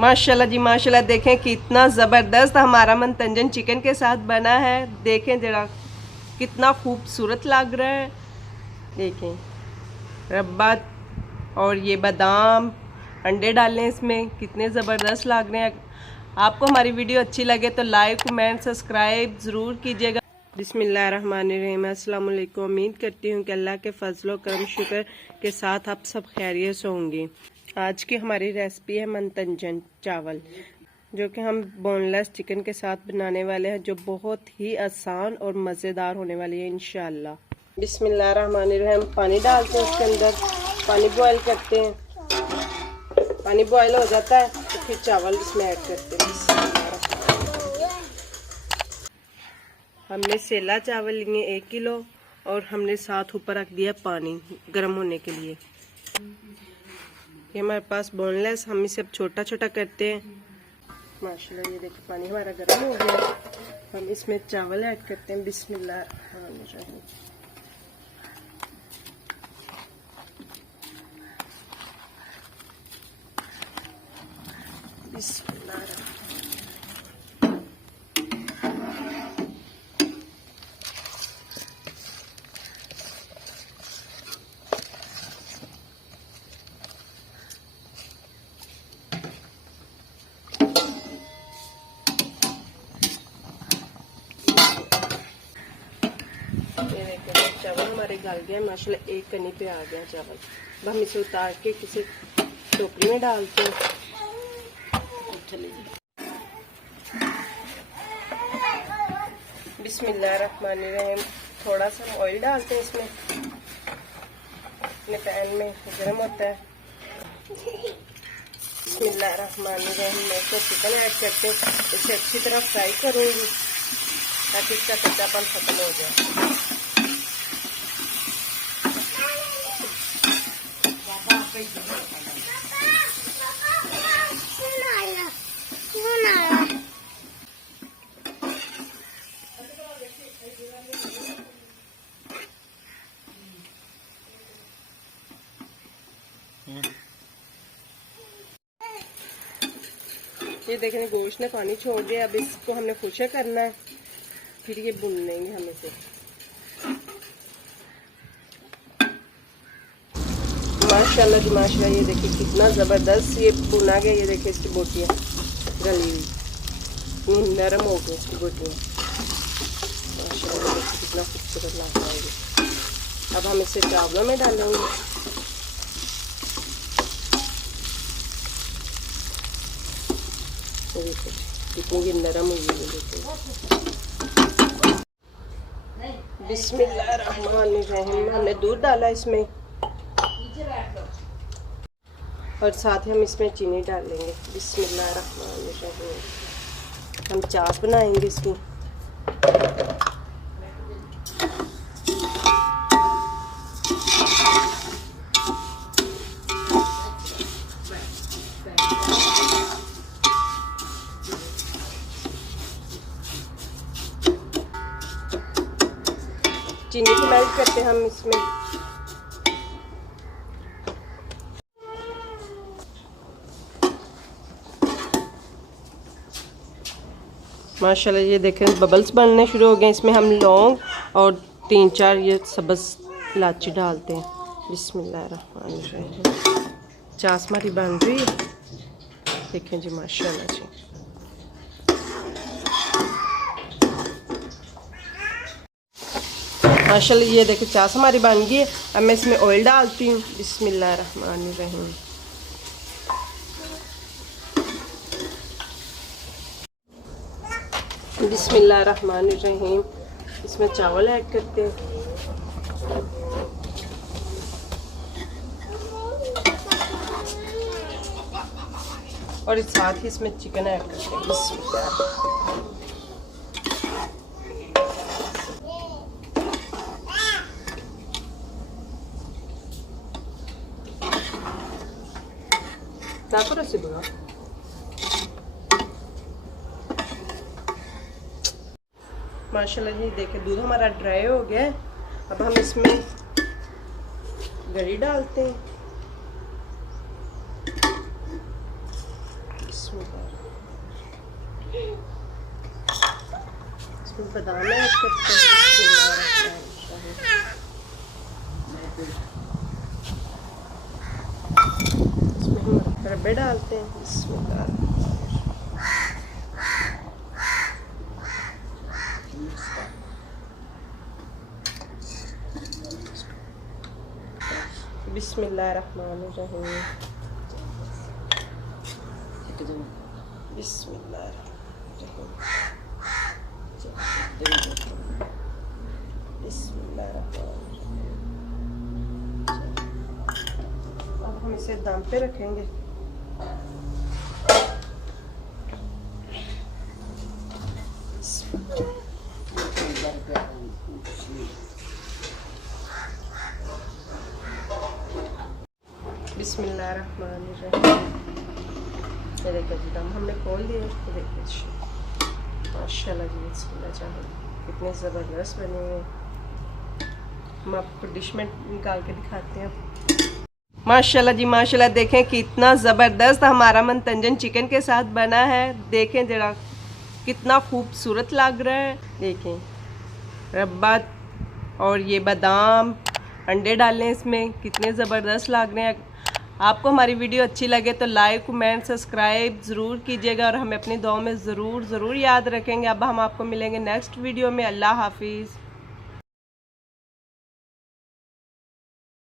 माशाल्लाह जी माशाल्लाह। देखें कितना ज़बरदस्त हमारा मंतंजन चिकन के साथ बना है। देखें ज़रा कितना खूबसूरत लग रहा है। देखें रब्बा और ये बादाम अंडे डालें इसमें, कितने ज़बरदस्त लग रहे हैं। आपको हमारी वीडियो अच्छी लगे तो लाइक कमेंट सब्सक्राइब ज़रूर कीजिएगा। बिस्मिल्लाहिर्रहमानिर्रहीम। अस्सलाम वालेकुम। उम्मीद करती हूँ कि अल्लाह के फजलो करम शुक्र के साथ आप सब खैरियत से होंगे। आज की हमारी रेसिपी है मंतंजन चावल, जो कि हम बोनलेस चिकन के साथ बनाने वाले हैं, जो बहुत ही आसान और मज़ेदार होने वाली है इंशाअल्लाह। बिस्मिल्लाहिर्रहमानिर्रहीम। पानी डालते हैं उसके अंदर, पानी बॉयल करते हैं। पानी बॉयल हो जाता है तो फिर चावल इसमें ऐड करते हैं। हमने सेला चावल लिए 1 किलो और हमने साथ ऊपर रख दिया पानी गर्म होने के लिए। ये हमारे पास बोनलेस, हम इसे अब छोटा छोटा करते हैं। माशाल्लाह ये देखिए पानी हमारा गर्म हो गया। हम इसमें चावल ऐड करते हैं। बिस्मिल्लाहिर्रहमानिर्रहीम। चावल हमारे गल गया माशाल्लाह, एक कनी पे आ गया चावल। अब हम इसे उतार के किसी टोकरी में डालते हैं। बिस्मिल्लाहिर्रहमानिर्रहीम। थोड़ा सा ऑयल डालते हैं इसमें, अपने पैन में गर्म होता है। बिस्मिल्लाहिर्रहमानिर्रहीम। मैं इसमें चिकन ऐड करते हैं, इसे अच्छी तरह फ्राई करूँगी ताकि इसका कच्चापन खत्म हो जाए। ये देखें गोश्त ने पानी छोड़ दिया। अब इसको हमने खुशक करना है, फिर ये भून लेंगे हम इसे। माशाल्लाह जी माशाल्लाह। ये देखिए कितना ज़बरदस्त ये भुना गया। ये देखिए इसकी बोटियाँ गली हुई, नरम हो गई इसकी बोटियाँ। माशाल्लाह देखिए कितना खूबसूरत लग रहा है। अब हम इसे चावलों में डालेंगे। देखिए कितनी नरम हुई है। बिस्मिल्लाहिर्रहमानिर्रहीम। हमने दूध डाला इसमें और साथ ही हम इसमें चीनी डाल लेंगे। बिस्मिल्लाहिर्रहमानिर्रहीम। हम चाश बनाएंगे इसकी। चीनी को मेल्ट करते हैं हम इसमें। माशाल्लाह ये देखें बबल्स बनने शुरू हो गए। इसमें हम लौंग और 3-4 ये सब्ज़ इलायची डालते हैं। बिस्मिल्लाहिर्रहमानिर्रहीम। चाश हमारी बन रही है, देखें जी माशाल्लाह जी। माशाल्लाह ये देखिए चाश हमारी बन गई है। अब मैं इसमें ऑयल डालती हूँ। बिस्मिल्लाहिर्रहमानिर्रहीम। बिस्मिल्लाहिर्रहमानिर्रहीम। इसमें चावल ऐड करते हैं। और इस साथ ही इसमें चिकन ऐड करते हैं। बिस्मिल्लाह। माशाल्लाह जी देखिए दूध हमारा ड्राई हो गया है। अब हम इसमें गरी डालते हैं। इसमें बादाम है, इसमें हम रबे डालते हैं। बिस्मिल्लाहिर्रहमानिर्रहीम। अब हम इसे दम पे रखेंगे। बिस्मिल्लाहिर्रहमानिर्रहीम। ये देखिए जी दम हमने खोल दिए। ये देखिए माशाल्लाह जी, बिस्मिल्लाह चाहो कितने ज़बरदस्त बने हुए। हम आपको डिश में निकाल के दिखाते हैं। माशाल्लाह जी माशाल्लाह, देखें कितना ज़बरदस्त हमारा मंतंजन चिकन के साथ बना है। देखें जरा कितना खूबसूरत लग रहा है। देखें रब्बा और ये बादाम अंडे डालें इसमें, कितने ज़बरदस्त लग रहे हैं। आपको हमारी वीडियो अच्छी लगे तो लाइक कमेंट सब्सक्राइब ज़रूर कीजिएगा और हमें अपनी दुआ में ज़रूर याद रखेंगे। अब हम आपको मिलेंगे नेक्स्ट वीडियो में। अल्लाह हाफिज़।